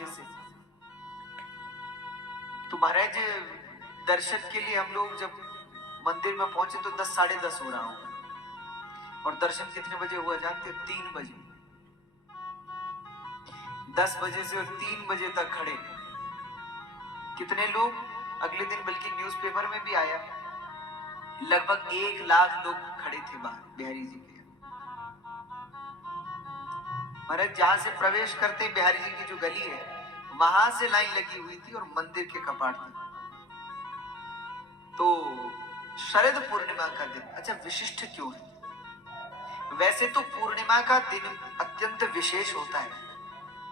बजे से। तो महाराज दर्शन के लिए हम लोग जब मंदिर में पहुंचे तो 10 साढ़े 10 हो रहा होगा, और दर्शन कितने बजे हुआ जानते? 3 बजे। 10 बजे से और 3 बजे तक खड़े। कितने लोग? अगले दिन बल्कि न्यूज़पेपर में भी आया, लगभग 1 लाख लोग खड़े थे बाहर बिहारी जी के। महाराज जहां से प्रवेश करते बिहारी जी की जो गली है, वहां से लाइन लगी हुई थी और मंदिर के कपाट थे। तो शरद पूर्णिमा का दिन, अच्छा विशिष्ट क्यों है? वैसे तो पूर्णिमा का दिन अत्यंत विशेष होता है।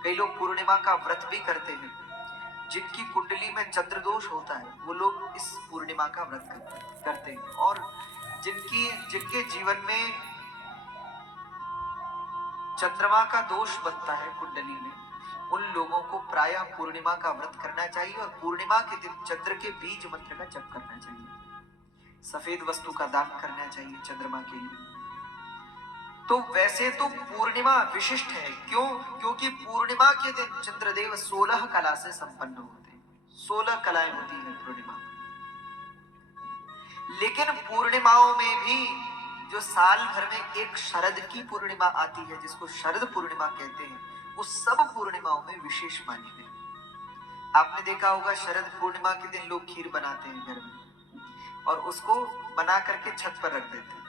कई लोग पूर्णिमा का व्रत भी करते हैं। जिनकी कुंडली में चंद्र दोष होता है वो लोग इस पूर्णिमा का व्रत करते हैं, और जिनके जीवन में चंद्रमा का दोष बनता है कुंडली में, उन लोगों को प्रायः पूर्णिमा का व्रत करना चाहिए, और पूर्णिमा के दिन चंद्र के बीज मंत्र का जप करना चाहिए। सफेद वस्तु का दान करना चाहिए चंद्रमा के लिए। तो वैसे तो पूर्णिमा विशिष्ट है, क्यों? क्योंकि पूर्णिमा के दिन चंद्रदेव 16 कला से संपन्न होते हैं। 16 कलाएं होती हैं पूर्णिमा। लेकिन पूर्णिमाओं में भी जो साल भर में एक शरद की पूर्णिमा आती है, जिसको शरद पूर्णिमा कहते हैं, उस सब पूर्णिमाओं में विशेष मानी गई। आपने देखा होगा शरद पूर्णिमा के दिन लोग खीर बनाते हैं घर में, और उसको बना करके छत पर रख देते हैं,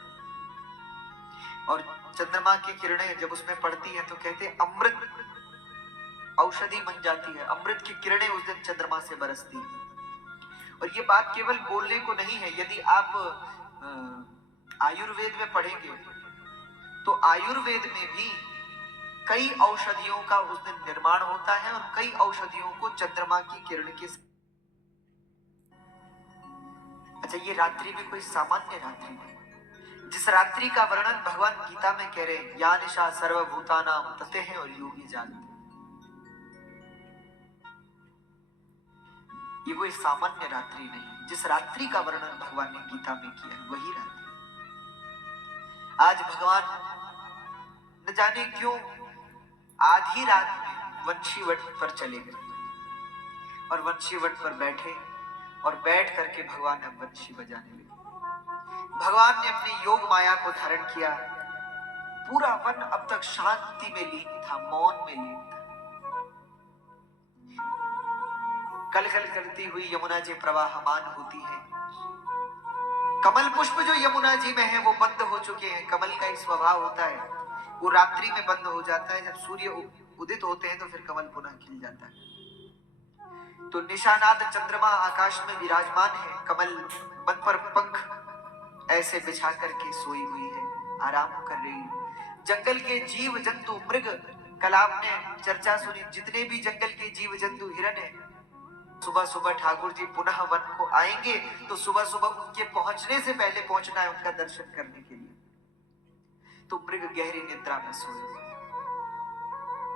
और चंद्रमा की किरणें जब उसमें पड़ती हैं तो कहते हैं अमृत औषधि बन जाती है। अमृत की किरणें उस दिन चंद्रमा से बरसती हैं। और ये बात केवल बोलने को नहीं है। यदि आप आयुर्वेद में पढ़ेंगे तो आयुर्वेद में भी कई औषधियों का उस दिन निर्माण होता है, और कई औषधियों को चंद्रमा की किरण के। अच्छा, ये रात्रि भी कोई सामान्य रात्रि नहीं। जिस रात्रि का वर्णन भगवान गीता में कह रहे हैं, या निशा सर्वभूतानां ततेह और योगी जानते, ये कोई सामान्य रात्रि नहीं। जिस रात्रि का वर्णन भगवान ने गीता में किया है वही रात्रि। आज भगवान न जाने क्यों आधी रात में वंशीवट पर चले गए, और वंशीवट पर बैठे, और बैठ करके भगवान ने वंशी बजाने लगे। भगवान ने अपनी योग माया को धारण किया। पूरा वन अब तक शांति में लीन था, मौन में लीन था। कलकल करती हुई यमुना जी प्रवाहमान होती है। कमल पुष्प जो यमुना जी में है वो बंद हो चुके हैं। कमल का एक स्वभाव होता है, वो रात्रि में बंद हो जाता है, जब सूर्य उदित होते हैं तो फिर कमल पुनः खिल जाता है। तो निशानाद चंद्रमा आकाश में विराजमान है। कमल बन पर पंख ऐसे बिछा करके सोई हुई है, आराम कर रही है। जंगल के जीव जंतु मृग, कल आपने चर्चा सुनी, जितने भी जंगल के जीव जंतु हिरण है, सुबह सुबह ठाकुर जी पुनः वन को आएंगे तो सुबह सुबह उनके पहुंचने से पहले पहुंचना है उनका दर्शन करने के लिए। तो मृग गहरी निद्रा में सोए,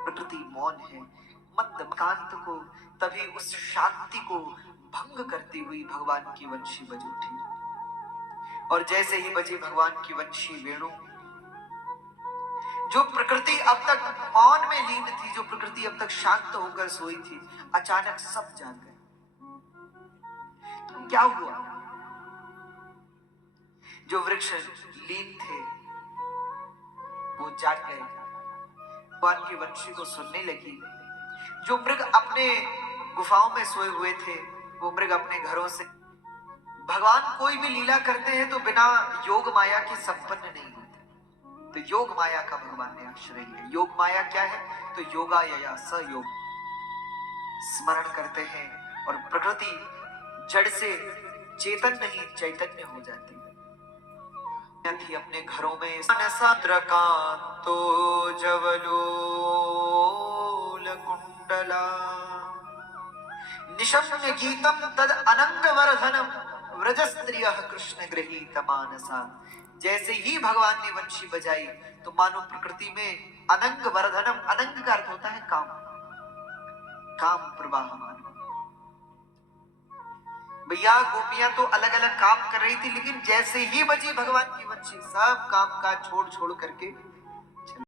प्रकृति मौन है, मंद कांत को। तभी उस शांति को भंग करती हुई भगवान की वंशी बज उठी, और जैसे ही बजी भगवान की वंशी वेणु, जो प्रकृति अब तक मौन में लीन थी, जो प्रकृति अब तक शांत होकर सोई थी, अचानक सब जाग गए। क्या हुआ? जो वृक्ष लीन थे वो जाग गए, भगवान की वंशी को सुनने लगी। जो मृग अपने गुफाओं में सोए हुए थे वो मृग अपने घरों से। भगवान कोई भी लीला करते हैं तो बिना योग माया के संपन्न नहीं होते। तो योग माया का भगवान ने आश्रय है। योग माया क्या है? तो योगा यया स योग, स्मरण करते हैं और प्रकृति जड़ से चेतन नहीं चैतन्य हो जाती है। अपने घरों में तो जवलोल कुंडला निशम्य गीतम तद अनंग वर्धनम व्रज स्त्रियः कृष्ण गृहीत मानसा। जैसे ही भगवान ने वंशी बजाई तो मानो प्रकृति में अनंग वर्धनम, अनंग का अर्थ होता है काम, काम प्रवाहमान। भैया गोपियां तो अलग अलग काम कर रही थी, लेकिन जैसे ही बजी भगवान की वंशी सब काम का छोड़ छोड़ करके